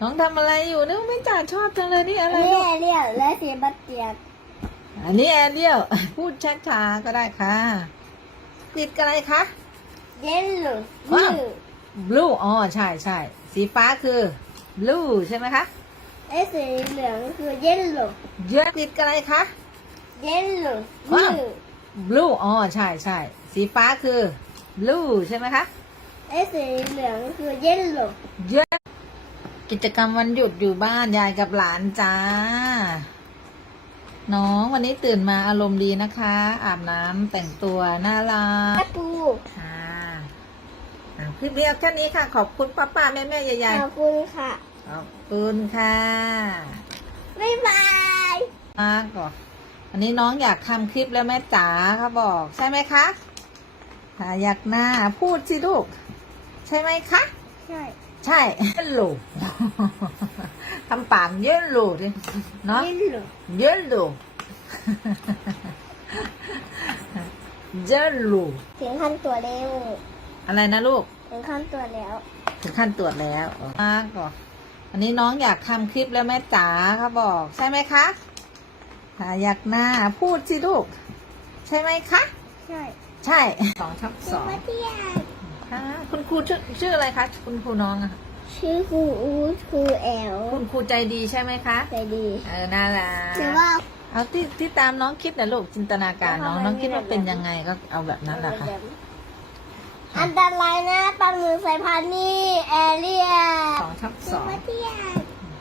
น้องทำอะไรอยู่นึกไม่จ่าชอบจังเลยนี่อะไรนี่ลูกแอเรียลและเซบาสเตียนอันนี้แอนเดียว พูดช้าๆก็ได้ค่ะติดอะไรคะเยลโล่ว้าวบลู blue อ๋อใช่ใช่สีฟ้าคือ blue ใช่ไหมคะและสีเหลืองคือเยลโล่เยอะติดอะไรคะเยลโล่บว้าวลู blue อ๋อใช่ใช่สีฟ้าคือ blue ใช่ไหมคะและสีเหลืองคือเยลโล่เยอะ กิจกรรมวันหยุดอยู่บ้านยายกับหลานจ้า น้องวันนี้ตื่นมาอารมณ์ดีนะคะ อาบน้ำแต่งตัวน่ารักกระปูค่ะอะคลิปเดียวแค่นี้ค่ะ ขอบคุณป้าป้าแม่แม่ยายขอบคุณค่ะๆขอบคุณค่ะบ๊ายบายมากก่อนวันนี้น้องอยากทำคลิปแล้วแม่จ๋าเขาบอก ใช่ไหมคะค่ะอยากหน้าพูดสิลูก ใช่ไหมคะ ใช่ ใช่เยลโลทำปากเยลโลดิเนาะเยลโล่เยลโลเยลโลถึงขั้นตัวเร็ว อะไรนะลูก ถึงขั้นตัวแล้ว ถึงขั้นตรวจแล้วมากก่อนวันนี้น้องอยากทำคลิปแล้วแม่จ๋าเขาบอก ใช่ไหมคะค่ะอยากหน้าพูดสิลูก ใช่ไหมคะ ใช่ ใช่สองทับเซสองบาสเตียน ค่ะ คุณครูชื่อชื่ออะไรคะ คุณครูน้องอะชื่อครูอูดครูแอลคุณครูใจดีใช่ไหมคะใจดีเออน่ารักแต่ว่าเอาที่ที่ตามน้องคิดนะลูกจินตนาการน้องน้องคิดว่าเป็นยังไงก็เอาแบบนั้นแหละค่ะ อันตรายนะปลาหมึกสายพันธุ์นี่แอเรียสองทับเซสองบาสเตียน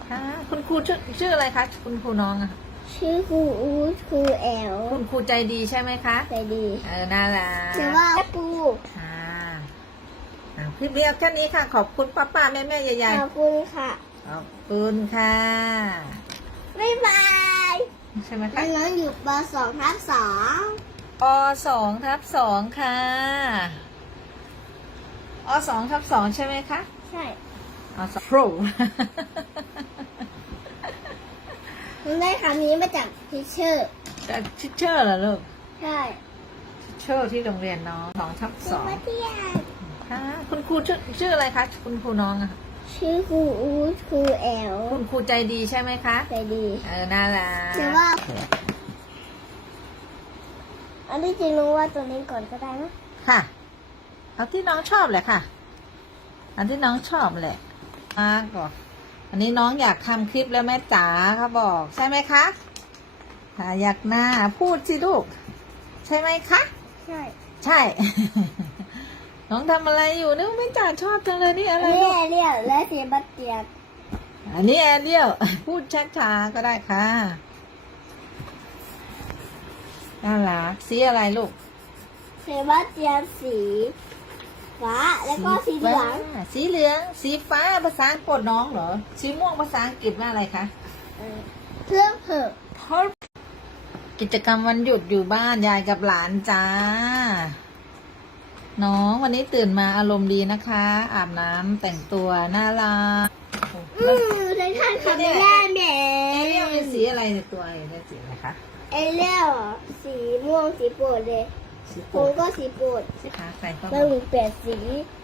ค่ะ คุณครูชื่อชื่ออะไรคะ คุณครูน้องอะชื่อครูอูดครูแอลคุณครูใจดีใช่ไหมคะ ใจดี เออน่ารักแต่ว่ากระปูค่ะ อะคลิปเดียวแค่นี้ค่ะ ขอบคุณป้าป้าแม่แม่ยายขอบคุณค่ะๆขอบคุณค่ะ บ๊ายบายใช่ไหมคะน้องๆอยู่ปสองทับสองอสองทับสองค่ะอสองทับสองใช่ไหมคะใช่อสองโปร หนูได้คำนี้มาจากทิเชอร์จะชิเชอร์เหรอลูกใช่ชิเชอร์ที่โรงเรียนน้องสองทับเซสองบาสเตียน ค่ะ คุณครูชื่อชื่ออะไรคะ คุณครูน้องอะชื่อครูอูดครูแอลคุณครูใจดีใช่ไหมคะ ใจดีเออ น่ารักแต่ว่า อันที่จริงรู้ว่าตัวนี้ก่อนก็ได้นะค่ะ เอาที่น้องชอบแหละค่ะ อันที่น้องชอบแหละมากก่อนวันนี้น้องอยากทำคลิปแล้วแม่จ๋าเขาบอก ใช่ไหมคะค่ะอยากหน้าพูดสิลูก ใช่ไหมคะ ใช่ ใช่ น้องทำอะไรอยู่นึกไม่จ่าชอบจังเลยนี่อะไรนี่ลูกแอเรียลและเซบาสเตียนอันนี้แอนเดียวพูดช้าๆก็ได้ค่ะน่ารักสีอะไรลูกเซบาสเตียนสีฟ้าแล้วก็สีเหลืองฟ้าสีเหลือง สีฟ้าภาษาอังกฤษน้องเหรอสีม่วงภาษาอังกฤษว่าอะไรคะเออเพื่อเผิกกิจกรรมวันหยุดอยู่บ้านยายกับหลานจ้า น้องวันนี้ตื่นมาอารมณ์ดีนะคะ อาบน้ำแต่งตัวน่ารักอืมใช่ท่านค่ะแม่แม่เอเรียลเป็นสีอะไรในตัวเอเรียลสีอะไรคะเอเรียลสีม่วงสีโปรดเลยสีผโปรมดก็สีโปรดสีขาใส่ปลาปลาหหมึมึกกเปลี่ยนสี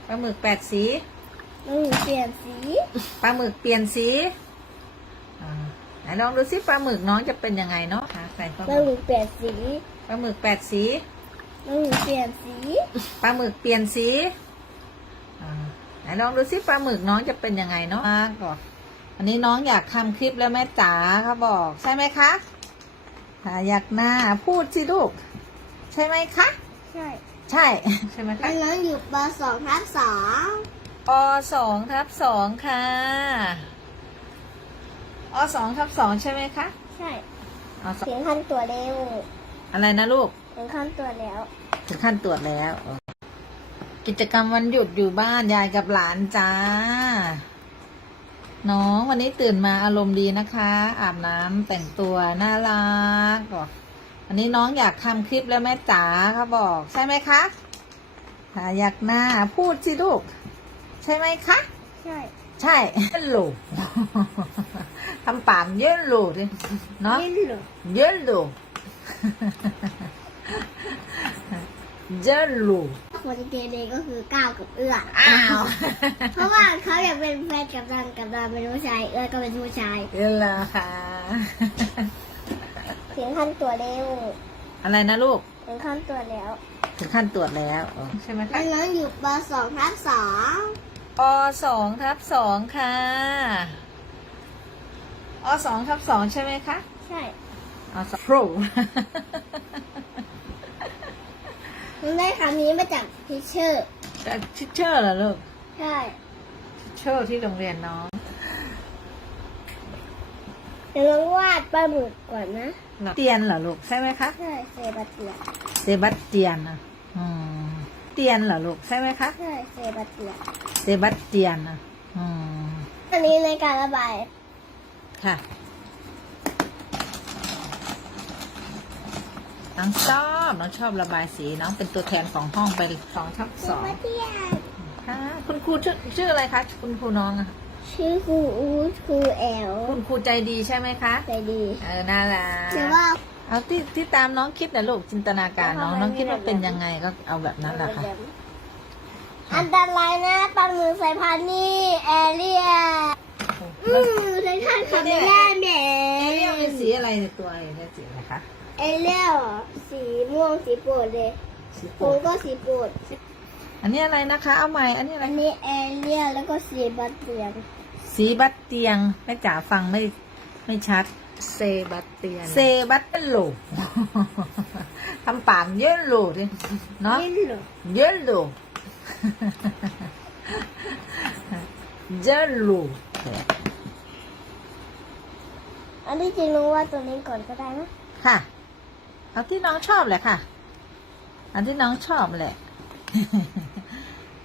ปลาหมึกแปดสีปลาหมึกเปลี่ยนสีปลาหมึกเปลี่ยนสีอ่าไหนลองดูซิปลาหมึกน้องจะเป็นยังไงเนาะขาใส่ปลาปหลามึหมึกกเปลี่ยนสีปลาหมึกแปดสี ปลาหมึกเปลี่ยนสีปลาหมึกเปลี่ยนสีอ่าไหนลองดูซิปลาหมึกน้องจะเป็นยังไงเนาะมากก่อนวันนี้น้องอยากทำคลิปแล้วแม่จ๋าเขาบอก ใช่ไหมคะค่ะอยากหน้าพูดสิลูก ใช่ไหมคะ ใช่ใช่ ใช่ไหมคะ น้องๆอยู่ปสองทับสองอสองทับสองค่ะอสองทับสองใช่ไหมคะใช่อสองถึงขั้นตัวเร็วอะไรนะลูก ถึงขั้นตัวแล้ว ถึงขั้นตรวจแล้ว กิจกรรมวันหยุดอยู่บ้านยายกับหลานจ้า น้องวันนี้ตื่นมาอารมณ์ดีนะคะ อาบน้ำแต่งตัวน่ารักก่อนวันนี้น้องอยากทำคลิปแล้วแม่จ๋าเขาบอก ใช่ไหมคะค่ะอยากหน้าพูดสิลูก ใช่ไหมคะ ใช่ใช่เยลโลทำปากเยลโลดิเนาะเยลโล่เยลโลเยล โลคนที่เกเรก็คือก้าวกับเอื้ออ้าว เพราะว่าเขาอยากเป็นแฟนกับดันกับดันเป็นผู้ชายเอื้อก็เป็นผู้ชายเออละค่ะ ถึงขั้นตัวเร็วอะไรนะลูก ถึงขั้นตัวแล้วถึงขั้นตรวจแล้วอ๋อใช่ไหมคะ น้องๆอยู่ปสองทับสองอสองทับสองค่ะอสองทับสองใช่ไหมคะใช่ อสองโปรน้องได้คำนี้มาจากทิเชอร์จะชิเชอร์เหรอลูกใช่ชิเชอร์ที่โรงเรียนน้องเดี๋ยวน้องวาดปลาหมึกก่อนนะเตียนเหรอลูกใช่ไหมคะใช่เซบาสเตียนเซบาสเตียนอะอืมเตียนเหรอลูกใช่ไหมคะใช่เซบาสเตียนเซบาสเตียนอะอืมอันนี้ในการระบายค่ะ น้องชอบน้องชอบระบายสีน้องเป็นตัวแทนของห้องไปสองทับเซสองบาสเตียนค่ะคุณครูชื่อชื่ออะไรคะคุณครูน้องอะชื่อครูอูดครูแอลคุณครูใจดีใช่ไหมคะใจดีเออน่ารักแต่ว่าเอาที่ที่ตามน้องคิดนะลูกจินตนาการน้องน้องคิดว่าเป็นยังไงก็เอาแบบนั้นแหละค่ะอันตรายนะปลาหมึกสายพันธุ์นี่แอเรียอืมใช้ท่านขับไม่ได้แหมเอเรียลเป็นสีอะไรในตัวเอเรียลสีอะไรคะ เอเรียลสีม่วงสีโปรดเลยสีผโปรมดก็สีโปรดอันนี้อะไรนะคะ เอาใหม่ อันนี้อะไร อันนี้แอเรียลแล้วก็สีบัตเตียนสีบัตเตียงแม่จ๋าฟังไม่ไม่ชัด เซบาสเตียนเซบัตโลทำปากเยอะโลดิเนาะ นี่เหรอเยอะโลเยอะโลอันที่จริงรู้ว่าตัวนี้ก่อนก็ได้นะ ค่ะ เอาที่น้องชอบแหละค่ะ อันที่น้องชอบแหละ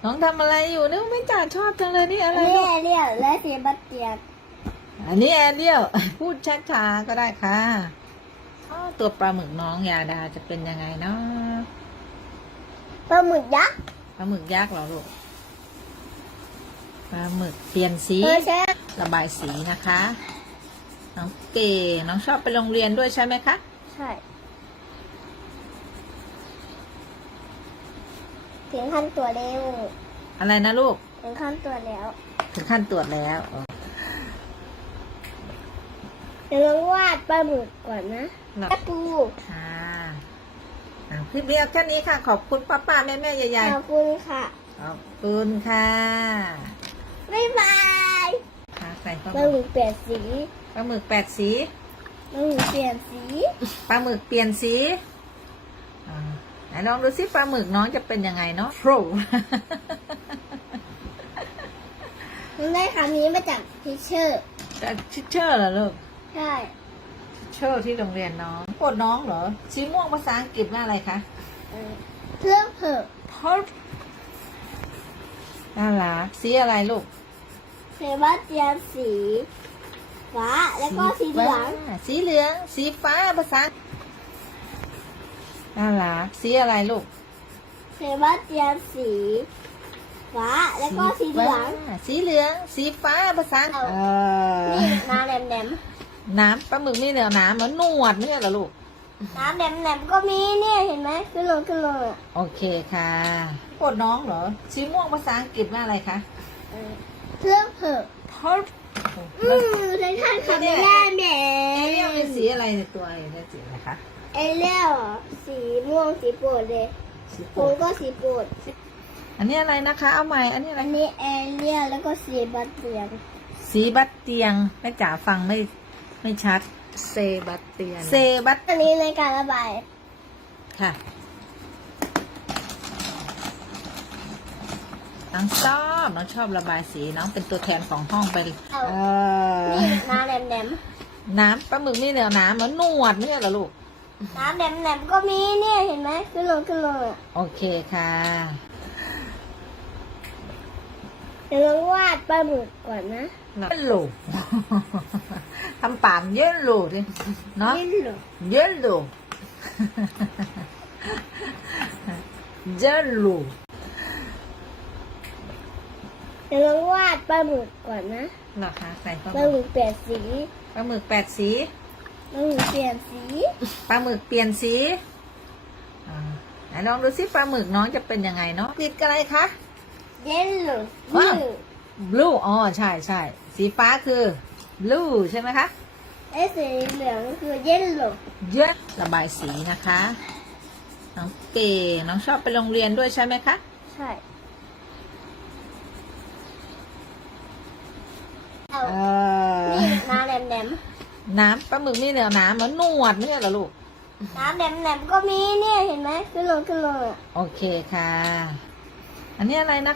น้องทำอะไรอยู่นึกไม่จ๋าชอบจังเลยนี่อัอะนไรนี้ลูกแอเรียลและสีบัตเตียนอันนี้แอนเดียวพูดช้าๆก็ได้ค่ะอ้อตัวปลาหมึกน้องยาดาจะเป็นยังไงเนาะปลาหมึกยักษ์ปลาหมึกยักษ์เหรอลูกปลาหมึกเปลี่ยนสีเออใช่ระบายสีนะคะ น้องเก๋น้องชอบไปโรงเรียนด้วยใช่ไหมคะ ใช่ ถึงขั้นตัวเร็ว อะไรนะลูก ถึงขั้นตัวแล้ว ถึงขั้นตรวจแล้วอ๋อเดี๋ยวน้องวาดปลาหมึกก่อนนะหลับแม่ปูค่ะอะคลิปเดียวแค่นี้ค่ะ ขอบคุณป้าป้าแม่แม่ยายขอบคุณค่ะๆขอบคุณค่ะบ๊ายบายค่ะใส่ปลาปหลาหมึมึกกเปลี่ยนสีปลาหมึกแปดสีปลาหมึกเปลี่ยนสี ปลาหมึกเปลี่ยนสีอ่าไหน ลองดูซิปลาหมึกน้องจะเป็นยังไงเนาะโปรน้องได้คำนี้มาจากทิเชอร์จะชิเชอร์เหรอลูกใช่ชิเชอร์ที่โรงเรียนน้องปวดน้องเหรอสีม่วงภาษาอังกฤษว่าอะไรคะเออเพื่อเผิก purple น่ารักสีอะไรลูกเซบาสเตียนสีฟ้าแล้วก็สีเหลืองฟ้าสีเหลือง สีฟ้าภาษา น่ารักสีอะไรลูกเซบาสเตียนสีฟ้าแล้วก็สีเหลืองฟ้าสีเหลือง สีฟ้าภาษาเออนี่น้ำแหลมแหลมน้ำปลาหมึกนี่เหนือน้ำเหมือนหนวดเนี่ยเหรอลูกๆน้ำแหลมแหลมๆก็มีเนี่ยเห็นไหมขึ้นลงขึ้นลงอะโอเคค่ะปวดน้องเหรอสีม่วงภาษาอังกฤษว่าอะไรคะเออเพื่อเผิก purple อืมใช้ท่านขับไม่ได้แหมเอเรียลเป็นสีอะไรในตัวเอเรียลสีอะไรคะเอเรียลสีม่วงสีโปรดเลยสีโปผรมดก็สีโปรดอันนี้อะไรนะคะ เอาใหม่อันนี้อะไร อันนี้เอเรียลแล้วก็สีบัตเตียนสีบัตเตียงแม่จ๋าฟังไม่ไม่ชัด เซบาสเตียนเซบัตอันนี้ในการระบายค่ะน้องชอบน้องชอบระบายสีน้องเป็นตัวแทนของห้องไปเออนี่น้ำแหลมแหลม น้ำปลาหมึกนี่เหนือน้ำเหมือนหนวดเนี่ยเหรอลูกๆน้ำแหลมแหลมๆก็มีเนี่ยเห็นไหมขึ้นลงขึ้นลงอะโอเคค่ะเดี๋ยวน้องวาดปลาหมึกก่อนนะเยอะโลทำปากเยอะโลดิเนาะนี่เหรอเยอะโลเยอะโลเดี๋ยวน้องวาดปลาหมึกก่อนนะเหรอคะใส่ปลาปหลามึกหมึกเปลี่ยนสี ปลาหมึกแปดสีปลาหมึกเปลี่ยนสีปลาหมึกเปลี่ยนสีอ่าไหนไหนลองดูสิปลาหมึกน้องจะเป็นยังไงเนาะติดกับอะไรคะ เย็นหรือว้าว blue อ๋อใช่ใช่สีฟ้าคือ blue ใช่ไหมคะไอ้สีเหลืองคือเย็นหรือเยอะระบายสีนะคะ น้องเก๋น้องชอบไปโรงเรียนด้วยใช่ไหมคะ ใช่เอาเออนี่น้ำแหลมน้ำปลาหมึกนี่เหนือน้ำเหมือนหนวดไม่ใช่เหรอลูก ๆน้ำแหลมๆก็มีเนี่ยเห็นไหมขึ้นลงขึ้นลงอะโอเคค่ะ อันนี้อะไรนะคะ